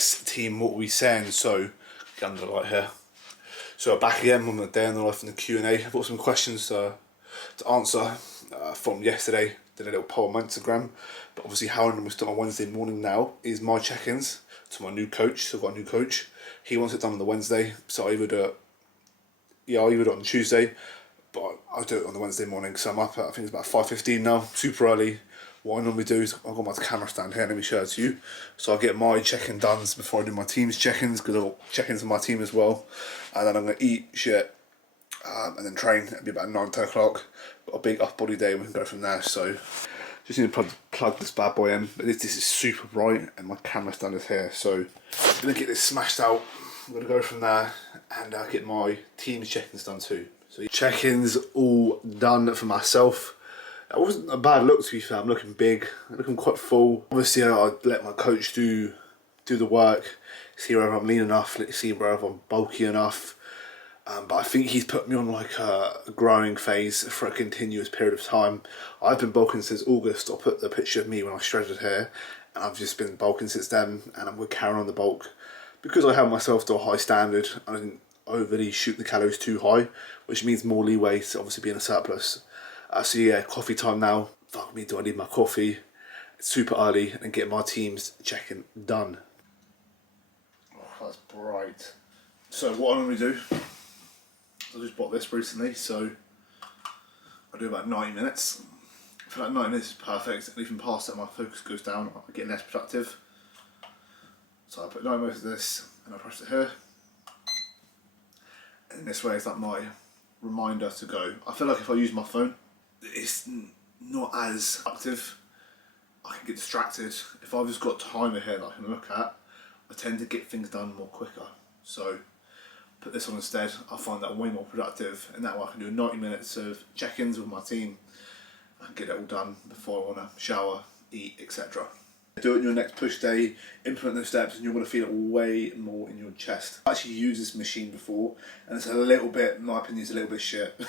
Yes, team, what are we saying? So, get under the light here. So back again on the day in the life and the Q&A. I've got some questions to answer from yesterday. Did a little poll on my Instagram. But obviously how I'm going to start on Wednesday morning now is my check-ins to my new coach. So I've got a new coach. He wants it done on the Wednesday. So I'll either do it on Tuesday, but I'll do it on the Wednesday morning. So I'm up at, I think it's about 5:15 now, super early. What I normally do is I've got my camera stand here, let me show it to you. So I'll get my check-in done before I do my team's check-ins, because I've got check-ins on my team as well. And then I'm going to eat shit and then train. It'll be about 9-10 o'clock. Got a big upper body day and we can go from there. So just need to plug this bad boy in. But this is super bright and my camera stand is here. So I'm going to get this smashed out. I'm going to go from there and get my team's check-ins done too. So check-ins all done for myself. It wasn't a bad look, to be fair. I'm looking big, I'm looking quite full. Obviously I'd let my coach do the work, see whether I'm lean enough, see whether I'm bulky enough. But I think he's put me on like a growing phase for a continuous period of time. I've been bulking since August. I'll put the picture of me when I shredded hair, and I've just been bulking since then, and I'm carrying on the bulk. Because I held myself to a high standard, I didn't overly shoot the calories too high, which means more leeway to obviously be in a surplus. So yeah, coffee time now. Fuck me, do I need my coffee? It's super early and get my team's check-in done. Oh, that's bright. So what I'm going to do, I just bought this recently, so I do about 90 minutes. I feel like 90 minutes is perfect, and even past that my focus goes down, I get less productive. So I put 90 minutes of this and I press it here. And this way it's like my reminder to go. I feel like if I use my phone, it's not as active. I can get distracted. If I've just got timer here that I can look at, I tend to get things done more quicker. So put this on instead. I find that way more productive, and that way I can do 90 minutes of check-ins with my team and get it all done before I want to shower, eat, etc. Do it on your next push day, implement those steps, and you're going to feel it way more in your chest. I actually used this machine before, and it's a little bit, in my opinion, it's a little bit shit.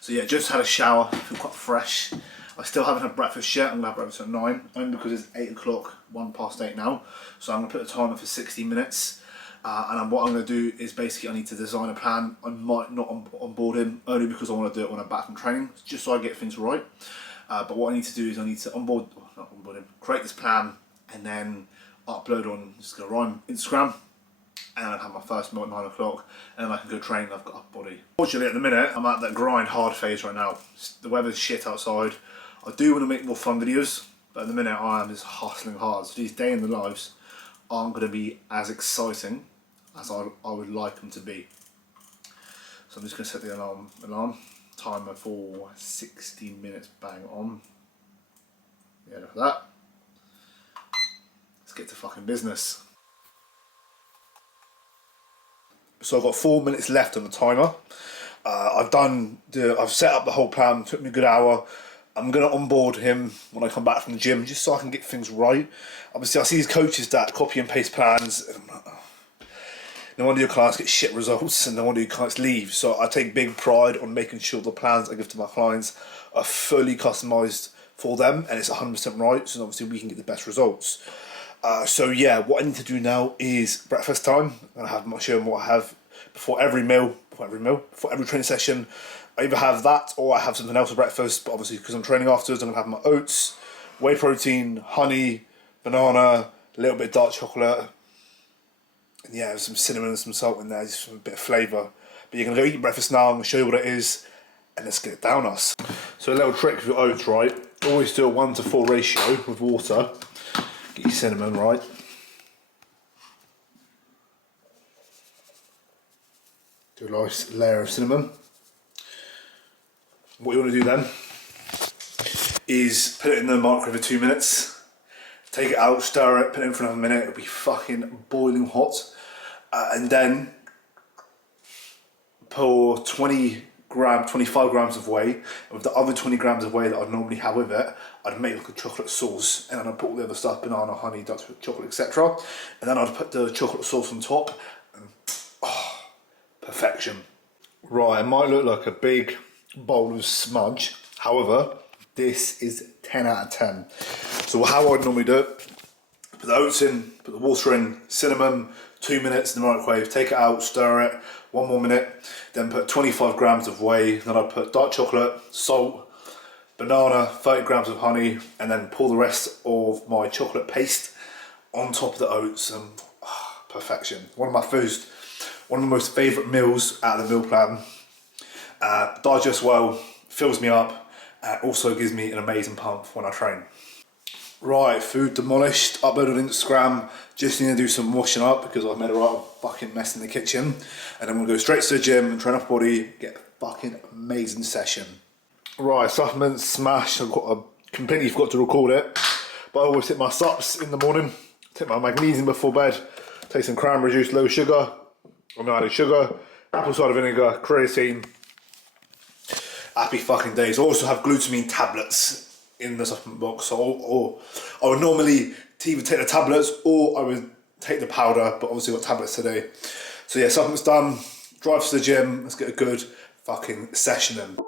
So yeah, just had a shower, feel quite fresh. I still haven't had breakfast yet. I'm going to have breakfast at 9, only because it's 8 o'clock, 1:08 now. So I'm going to put the timer for 60 minutes. And what I'm going to do is basically I need to design a plan. I might not onboard him, only because I want to do it when I'm back from training, just so I get things right. But what I need to do is I need to create this plan, and then upload on Instagram, and I'll have my first meal at 9 o'clock, and then I can go train and I've got a body. Fortunately at the minute, I'm at that grind hard phase right now. The weather's shit outside. I do want to make more fun videos, but at the minute I am just hustling hard. So these day in the lives aren't going to be as exciting as I would like them to be. So I'm just going to set the alarm timer for 60 minutes, bang on. Yeah, look at that. Let's get to fucking business. So I've got 4 minutes left on the timer. I've set up the whole plan. It took me a good hour. I'm going to onboard him when I come back from the gym, just so I can get things right. Obviously, I see these coaches that copy and paste plans. No wonder your clients get shit results, and no wonder your clients leave. So I take big pride on making sure the plans I give to my clients are fully customised for them, and it's 100% right, so obviously we can get the best results. So yeah, what I need to do now is breakfast time. I'm going to show them what I have before every training session. I either have that or I have something else for breakfast, but obviously because I'm training afterwards, I'm going to have my oats, whey protein, honey, banana, a little bit of dark chocolate, and yeah, some cinnamon and some salt in there, just for a bit of flavour. But you're going to go eat breakfast now. I'm going to show you what it is, and let's get it down us. So a little trick with your oats, right? Always do a 1:4 ratio with water. Get your cinnamon, right? Do a nice layer of cinnamon. What you want to do then is put it in the microwave for 2 minutes. Take it out, stir it, put it in for another minute. It'll be fucking boiling hot. And then pour 25 grams of whey, and with the other 20 grams of whey that I'd normally have with it, I'd make like a chocolate sauce, and then I'd put all the other stuff, banana, honey, dark chocolate, etc. And then I'd put the chocolate sauce on top, and perfection. Right, it might look like a big bowl of smudge, however, this is 10 out of 10. So how I'd normally do it, Put the oats in, put the water in, cinnamon, 2 minutes in the microwave, take it out, stir it, 1 more minute, then put 25 grams of whey, then I put dark chocolate, salt, banana, 30 grams of honey, and then pour the rest of my chocolate paste on top of the oats, and perfection. One of my most favourite meals out of the meal plan. Digests well, fills me up, and also gives me an amazing pump when I train. Right, food demolished, uploaded on Instagram. Just need to do some washing up because I've made a right fucking mess in the kitchen. And then we'll go straight to the gym and train up body, get a fucking amazing session. Right, supplements smash. I completely forgot to record it. But I always take my sups in the morning, take my magnesium before bed, take some cranberry juice, low sugar. I'm not adding sugar, apple cider vinegar, creatine. Happy fucking days. I also have glutamine tablets in the supplement box, or I would normally either take the tablets or I would take the powder, but obviously got tablets today. So yeah, supplements done, drive to the gym, let's get a good fucking session in.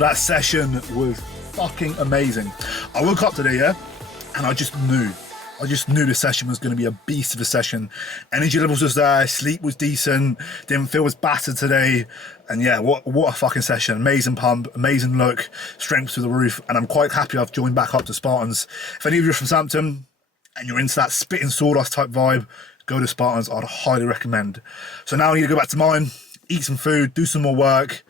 That session was fucking amazing. I woke up today, yeah, and I just knew the session was going to be a beast of a session. Energy levels was there, sleep was decent, didn't feel as battered today, and yeah, what a fucking session. Amazing pump, amazing look, strength through the roof, and I'm quite happy I've joined back up to Spartans. If any of you are from Southampton and you're into that spitting sawdust type vibe, go to Spartans. I'd highly recommend. So now I need to go back to mine, eat some food, do some more work,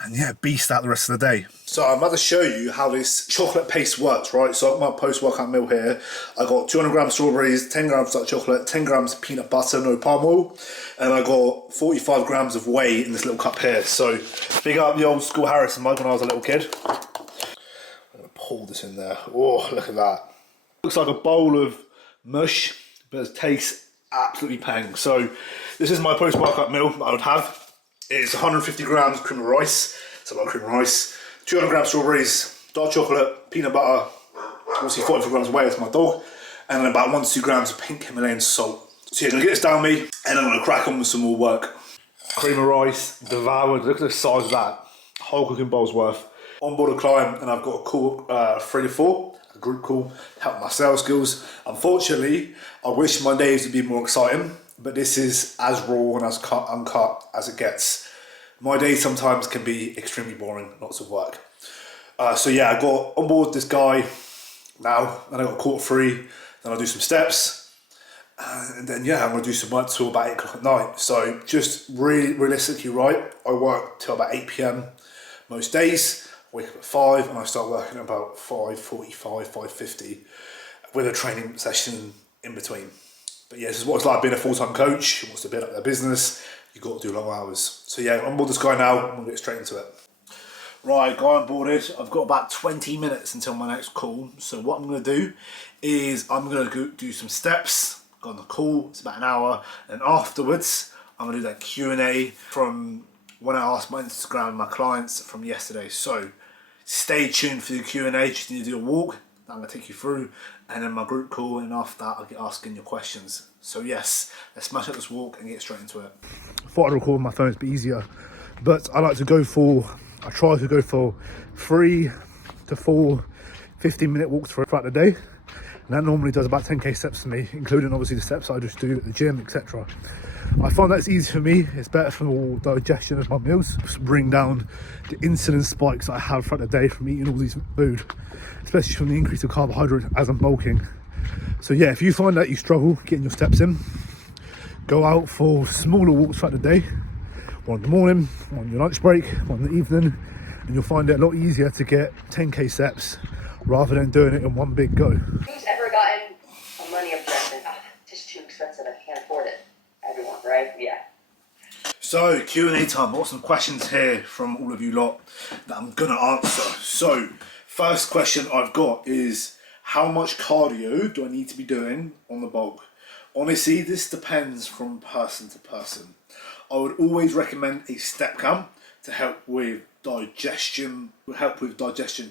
and yeah, beast out the rest of the day. So I'm about to show you how this chocolate paste works, right? So I've got my post-workout meal here. I got 200 grams strawberries, 10 grams dark chocolate, 10 grams peanut butter, no palm oil, and I got 45 grams of whey in this little cup here. So big up the old school Harrison mug when I was a little kid. I'm gonna pour this in there. Oh, look at that. Looks like a bowl of mush, but it tastes absolutely pang. So this is my post-workout meal that I would have. It's 150 grams cream of rice, it's a lot of cream of rice, 200 grams strawberries, dark chocolate, peanut butter, obviously 45 grams of whey, that's my dog, and then about 1 to 2 grams of pink Himalayan salt. So yeah, I'm gonna get this down me, and I'm gonna crack on with some more work. Cream of rice, devoured, look at the size of that, whole cooking bowl's worth. On board a climb, and I've got a cool 3 to 4, group call, help my sales skills. Unfortunately, I wish my days would be more exciting, but this is as raw and as uncut as it gets. My days sometimes can be extremely boring, lots of work. So yeah, I got on board this guy now, and I got a quarter free, then I'll do some steps, and then yeah, I'm gonna do some work till about 8 o'clock at night. So just really realistically, right, I work till about 8 PM most days, wake up at 5, and I start working at about 5:45, 5:50, with a training session in between. But yeah, this is what it's like being a full-time coach who wants to build up their business. You've got to do long hours. So yeah, I'm on board this guy now, I'm gonna get straight into it. Right, guy onboarded. I've got about 20 minutes until my next call. So what I'm going to do is I'm going to go do some steps, go on the call, it's about an hour, and afterwards I'm going to do that Q&A from when I asked my Instagram, my clients from yesterday. So stay tuned for the Q&A, just need to do a walk that I'm going to take you through, and then my group call, and after that I'll get asking your questions. So yes, let's smash up this walk and get straight into it. I thought I'd record my phone, it's a bit easier, but I I try to go for 3 to 4 15-minute walks throughout the day, and that normally does about 10k steps for me, including obviously the steps I just do at the gym, etc. I find that's easy for me, it's better for the digestion of my meals, just bring down the insulin spikes that I have throughout the day from eating all these food, especially from the increase of carbohydrates as I'm bulking. So yeah, if you find that you struggle getting your steps in, go out for smaller walks throughout the day. One in the morning, one on your lunch break, one in the evening, and you'll find it a lot easier to get 10k steps rather than doing it in one big go. Who's ever gotten a money objection? Just too expensive, I can't afford it. Everyone, right? Yeah. So Q&A time. I've got some questions here from all of you lot that I'm gonna answer. So first question I've got is, how much cardio do I need to be doing on the bulk? Honestly, this depends from person to person. I would always recommend a step count to help with digestion,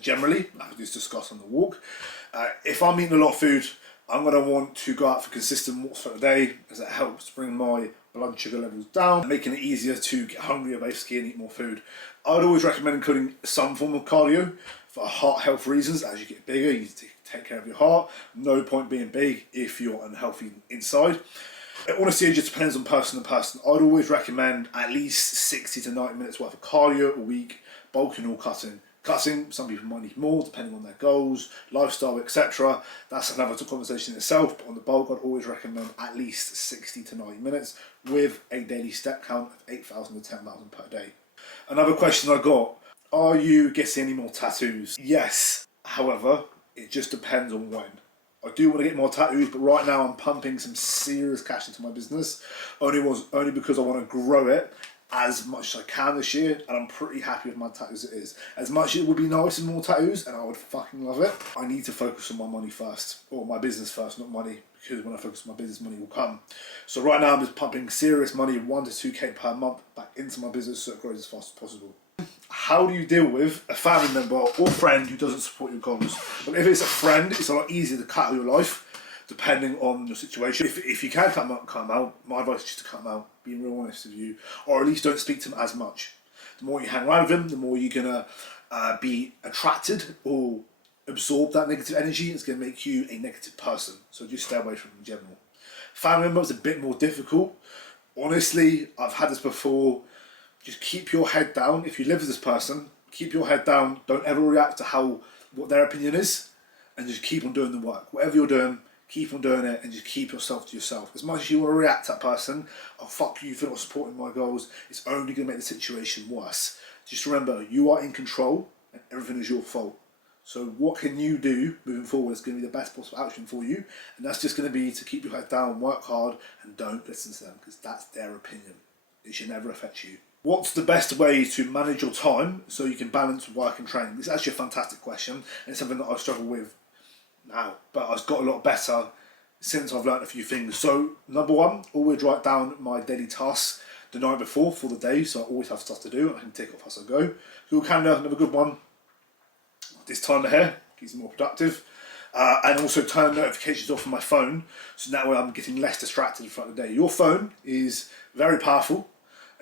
generally, like we just discussed on the walk. If I'm eating a lot of food, I'm going to want to go out for consistent walks throughout the day, as it helps bring my blood sugar levels down, making it easier to get hungrier basically and eat more food. I would always recommend including some form of cardio for heart health reasons. As you get bigger, you need to take care of your heart. No point being big if you're unhealthy inside. Honestly, it just depends on person to person. I'd always recommend at least 60 to 90 minutes worth of cardio a week, bulking or cutting. Cutting, some people might need more depending on their goals, lifestyle, etc. That's another conversation in itself, but on the bulk I'd always recommend at least 60 to 90 minutes with a daily step count of 8,000 to 10,000 per day. Another question I got, are you getting any more tattoos? Yes, however, it just depends on when. I do want to get more tattoos, but right now I'm pumping some serious cash into my business, only because I want to grow it as much as I can this year, and I'm pretty happy with my tattoos as it is. As much as it would be nice and more tattoos, and I would fucking love it, I need to focus on my money first, or my business first, not money, because when I focus on my business, money will come. So right now I'm just pumping serious money, 1 to 2k per month, back into my business so it grows as fast as possible. How do you deal with a family member or friend who doesn't support your goals? But if it's a friend, it's a lot easier to cut out your life, depending on your situation. If you can cut them out, my advice is just to cut them out, being real honest with you, or at least don't speak to them as much. The more you hang around with them, the more you're gonna be attracted or absorb that negative energy. It's gonna make you a negative person. So just stay away from them in general. Family members a bit more difficult. Honestly, I've had this before. Just keep your head down. If you live with this person, keep your head down. Don't ever react to what their opinion is, and just keep on doing the work. Whatever you're doing, keep on doing it, and just keep yourself to yourself. As much as you want to react to that person, oh fuck you for not supporting my goals, it's only going to make the situation worse. Just remember, you are in control, and everything is your fault. So what can you do moving forward is going to be the best possible action for you, and that's just going to be to keep your head down, work hard, and don't listen to them, because that's their opinion. It should never affect you. What's the best way to manage your time so you can balance work and training? This is actually a fantastic question, and it's something that I struggle with now, but I've got a lot better since I've learned a few things. So number one, always write down my daily tasks the night before for the day, so I always have stuff to do. I can tick off as I go. Google Calendar, another good one. This time of hair keeps me more productive. And also turn notifications off on my phone, so that way I'm getting less distracted throughout the day. Your phone is very powerful,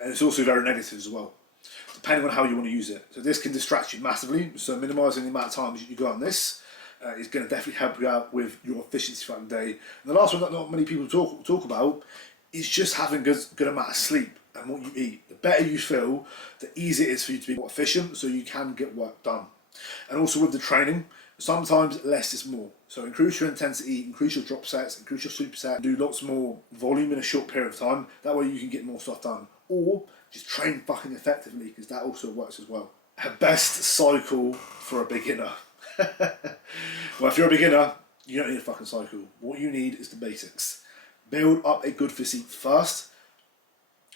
and it's also very negative as well, depending on how you want to use it. So this can distract you massively, so minimising the amount of times you go on this, It's going to definitely help you out with your efficiency throughout the day. And the last one that not many people talk about is just having a good amount of sleep and what you eat. The better you feel, the easier it is for you to be more efficient, so you can get work done. And also with the training, sometimes less is more. So increase your intensity, increase your drop sets, increase your superset, do lots more volume in a short period of time. That way you can get more stuff done. Or just train fucking effectively, because that also works as well. A best cycle for a beginner. Well, if you're a beginner, you don't need a fucking cycle. What you need is the basics. Build up a good physique first.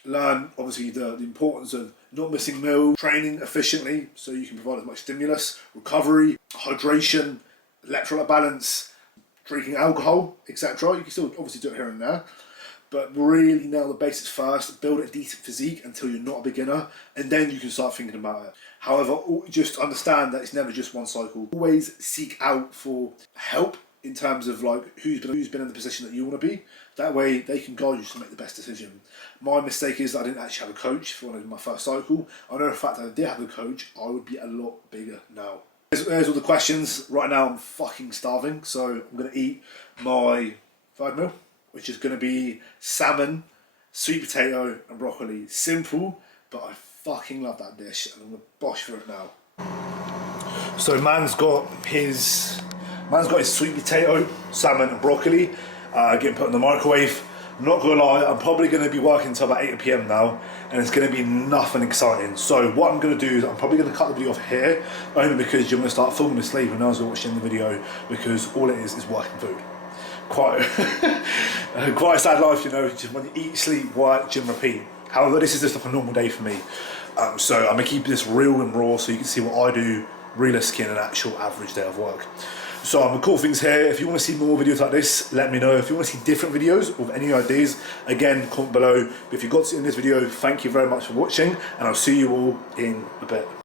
Learn, obviously, the importance of not missing meals, training efficiently so you can provide as much stimulus, recovery, hydration, electrolyte balance, drinking alcohol, etc. You can still obviously do it here and there, but really nail the basics first, build a decent physique until you're not a beginner, and then you can start thinking about it. However, just understand that it's never just one cycle. Always seek out for help in terms of like who's been in the position that you want to be. That way they can guide you to make the best decision. My mistake is that I didn't actually have a coach for my first cycle. I know the fact that I did have a coach, I would be a lot bigger now. There's all the questions. Right now I'm fucking starving, so I'm going to eat my third meal, which is going to be salmon, sweet potato and broccoli. Simple, but I fucking love that dish and I'm going to bosh for it now. So man's got his sweet potato, salmon and broccoli getting put in the microwave. I'm not gonna lie, I'm probably gonna be working until about 8 PM now, and it's gonna be nothing exciting. So what I'm gonna do is I'm probably gonna cut the video off here, only because you're gonna start filming this later when I was watching the video, because all it is working food. Quite a sad life, you know, just when you eat, sleep, work, gym, repeat. However, this is just like a normal day for me. So I'm gonna keep this real and raw so you can see what I do realistically in an actual average day of work. So I'm gonna call things here. If you want to see more videos like this, let me know. If you want to see different videos with any ideas, again, comment below. But if you got to in this video, thank you very much for watching, and I'll see you all in a bit.